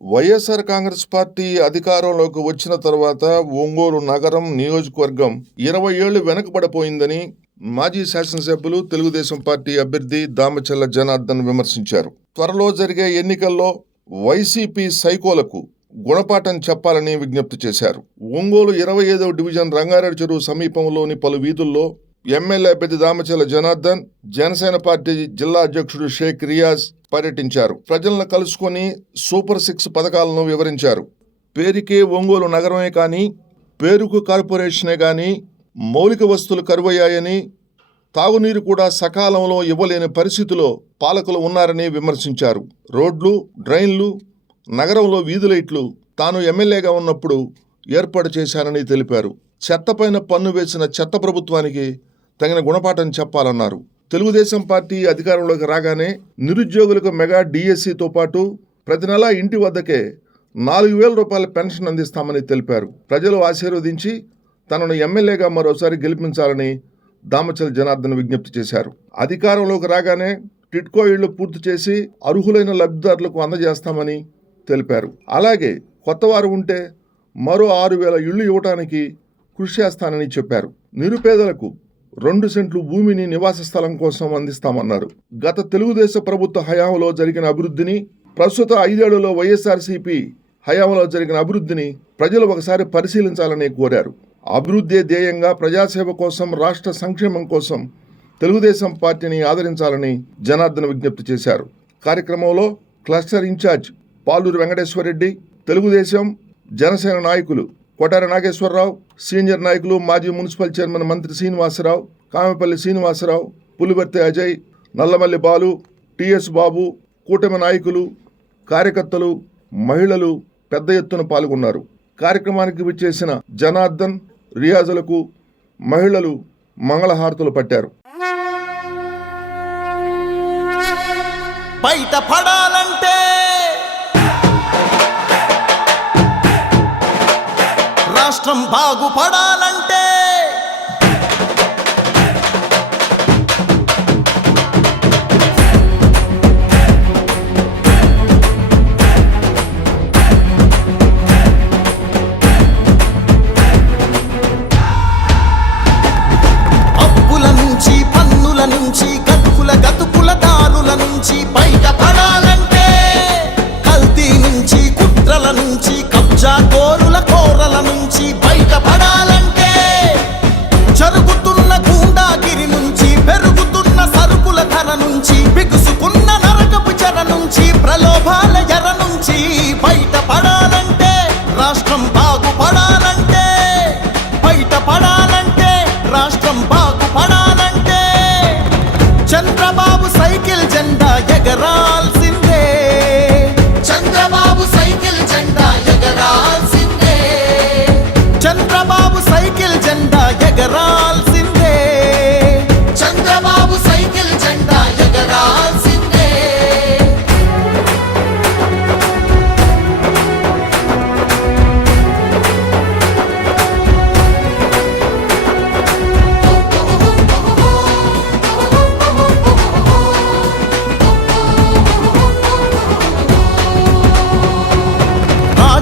YSR Congress party అధికారంలోకి వచ్చిన తర్వాత ఒంగోలు నగరం నియోజకవర్గం ఇరవై ఏళ్ళు వెనకబడిపోయిందని మాజీ శాసనసభ్యులు తెలుగుదేశం పార్టీ అభ్యర్థి దామచల్ల జనార్దన్ విమర్శించారు. త్వరలో జరిగే ఎన్నికల్లో వైసీపీ సైకోలకు గుణపాఠం చెప్పాలని విజ్ఞప్తి చేశారు. ఒంగోలు ఇరవై ఐదవ డివిజన్ రంగారెడ్డి చెరువు సమీపంలోని పలు వీధుల్లో ఎమ్మెల్యే పెద్ద దామచల జనార్దన్ జనసేన పార్టీ జిల్లా అధ్యక్షుడు షేక్ రియాజ్ పర్యటించారు. ప్రజలను కలుసుకొని సూపర్ సిక్స్ పథకాలను వివరించారు. పేరుకే ఒంగోలు నగరమే కానీ పేరుకు కార్పొరేషనే కానీ మౌలిక వస్తువులు కరువయ్యాయని తాగునీరు కూడా సకాలంలో ఇవ్వలేని పరిస్థితిలో పాలకులు ఉన్నారని విమర్శించారు. రోడ్లు డ్రైన్లు నగరంలో వీధి లైట్లు తాను ఎమ్మెల్యేగా ఉన్నప్పుడు ఏర్పాటు చేశానని తెలిపారు. చెత్తపైన పన్ను వేసిన చెత్త ప్రభుత్వానికి తగిన గుణపాఠం చెప్పాలన్నారు. తెలుగుదేశం పార్టీ అధికారంలోకి రాగానే నిరుద్యోగులకు మెగా డిఎస్సితో పాటు ప్రతి నెలా ఇంటి వద్దకే నాలుగు వేల రూపాయల పెన్షన్ అందిస్తామని తెలిపారు. ప్రజలు ఆశీర్వదించి తనను ఎమ్మెల్యేగా మరోసారి గెలిపించాలని దామచల్ జనార్దన్ విజ్ఞప్తి చేశారు. అధికారంలోకి రాగానే టిట్కో ఇళ్ళు పూర్తి చేసి అర్హులైన లబ్ధిదారులకు అందజేస్తామని తెలిపారు. అలాగే కొత్తవారు ఉంటే మరో ఆరు వేల ఇళ్ళు ఇవ్వటానికి కృషి చేస్తానని చెప్పారు. నిరుపేదలకు రెండు సెంట్లు భూమిని నివాస స్థలం కోసం అందిస్తామన్నారు. గత తెలుగుదేశం ప్రభుత్వ హయాంలో జరిగిన అభివృద్ధిని ప్రస్తుత ఐదేళ్ళలో వైఎస్ఆర్సీపీ హయాంలో జరిగిన అభివృద్ధిని ప్రజలు ఒకసారి పరిశీలించాలని కోరారు. అభివృద్ధి ధ్యేయంగా ప్రజాసేవ కోసం రాష్ట్ర సంక్షేమం కోసం తెలుగుదేశం పార్టీని ఆదరించాలని జనార్దన్ విజ్ఞప్తి చేశారు. కార్యక్రమంలో క్లస్టర్ ఇన్ఛార్జ్ పాలూరు వెంకటేశ్వరరెడ్డి తెలుగుదేశం జనసేన నాయకులు కొటారి నాగేశ్వరరావు సీనియర్ నాయకులు మాజీ municipal chairman Mantri Srinivasa Rao Kamepalli Srinivasa Rao Pulivarthi Ajay Nallamalli Balu TS Babu కూటమి నాయకులు కార్యకర్తలు మహిళలు పెద్ద ఎత్తున పాల్గొన్నారు. కార్యక్రమానికి విచ్చేసిన జనార్దన్ రియాజులకు మహిళలు మంగళహారతులు పట్టారు. బయట పడాలంటే రాష్ట్రం బాగుపడాలంటే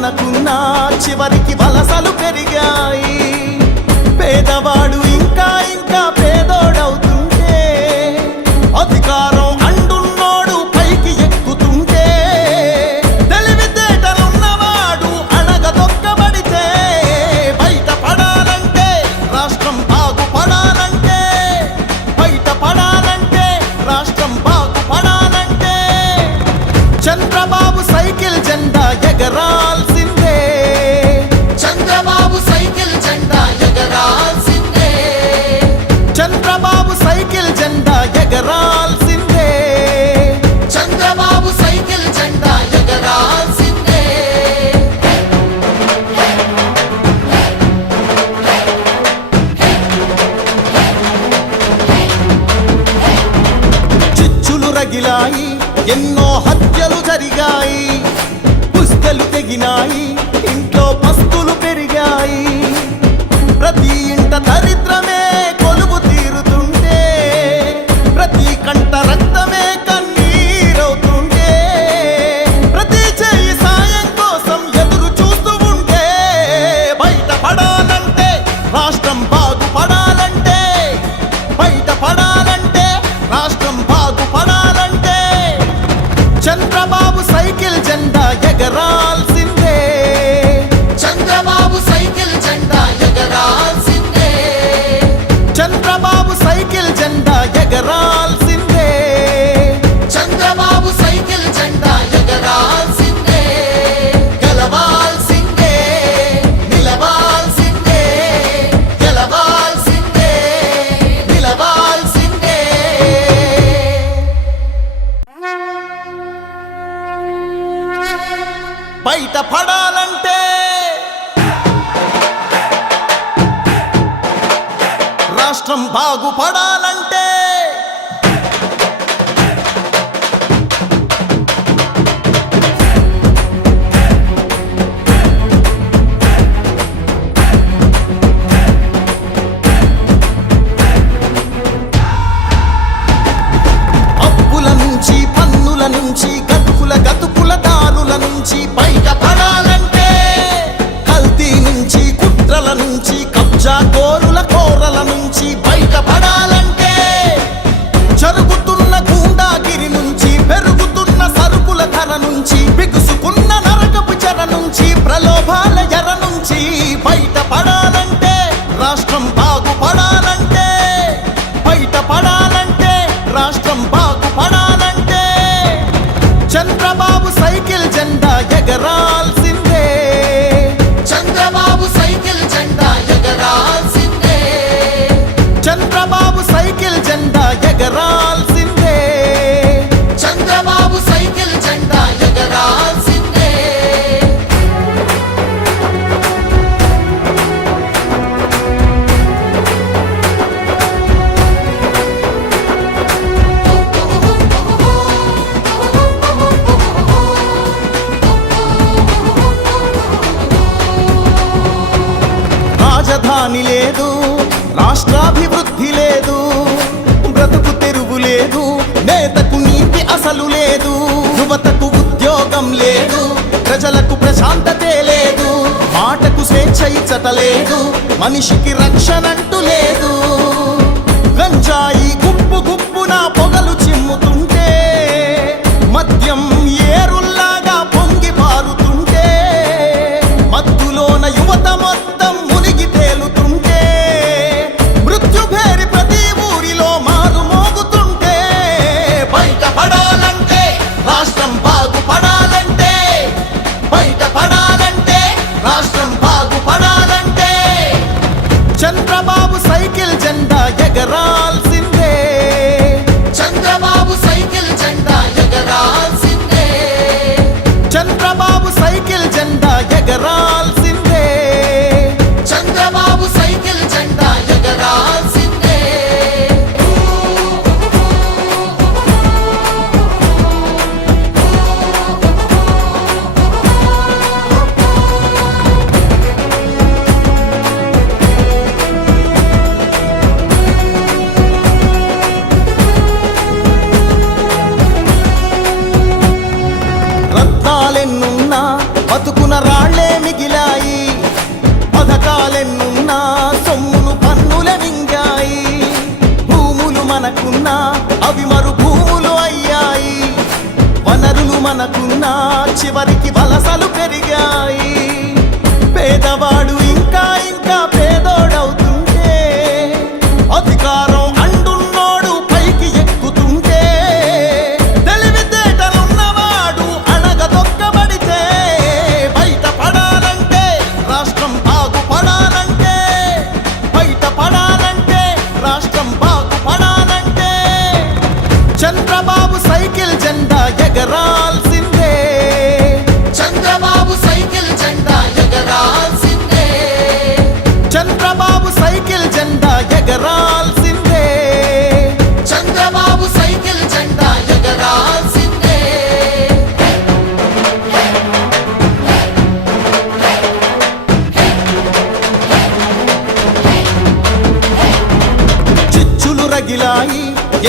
మనకున్న చివరికి ¿Quién బాబు సైకిల్ జెండా ఎగరా. మనకు స్వేచ్ఛ ఇచ్చట లేదు మనిషికి రక్షణంటూ లేదు. గంజాయి గుంపు గుంపు నా చంద్రబాబు సైకిల్ జెండా ఎగరాల్సి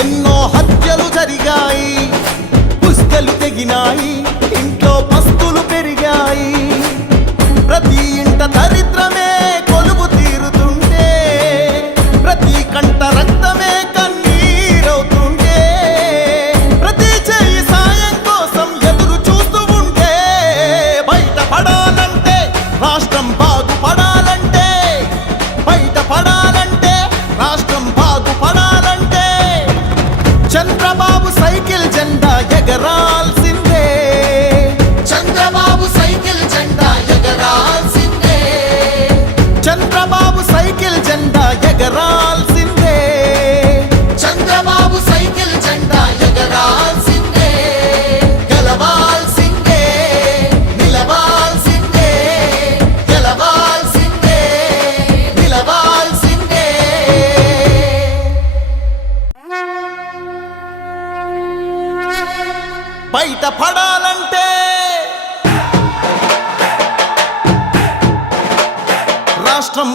ఎన్నో హత్యలు జరిగాయి.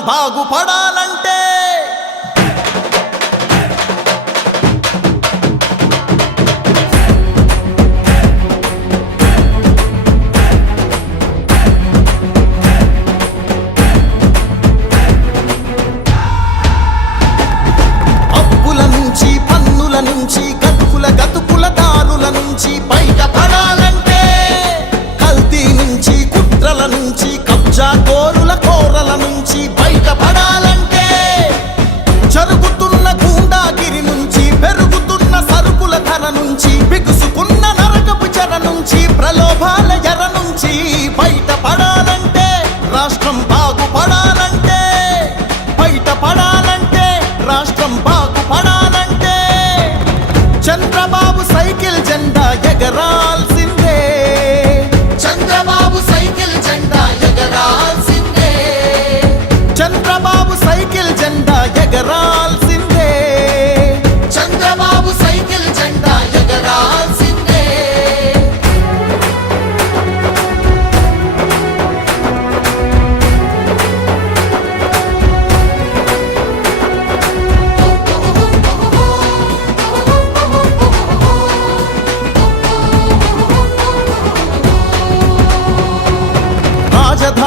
ভাগু পাড়া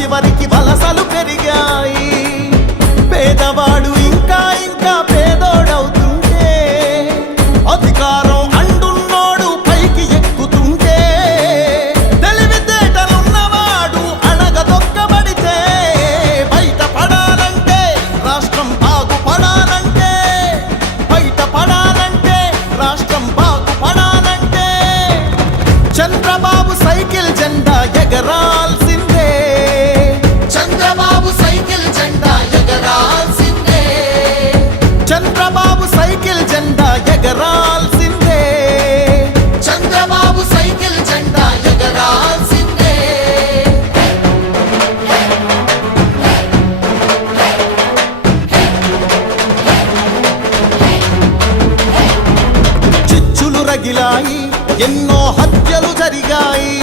చివరికి ఎన్నో హత్యలు జరిగాయి.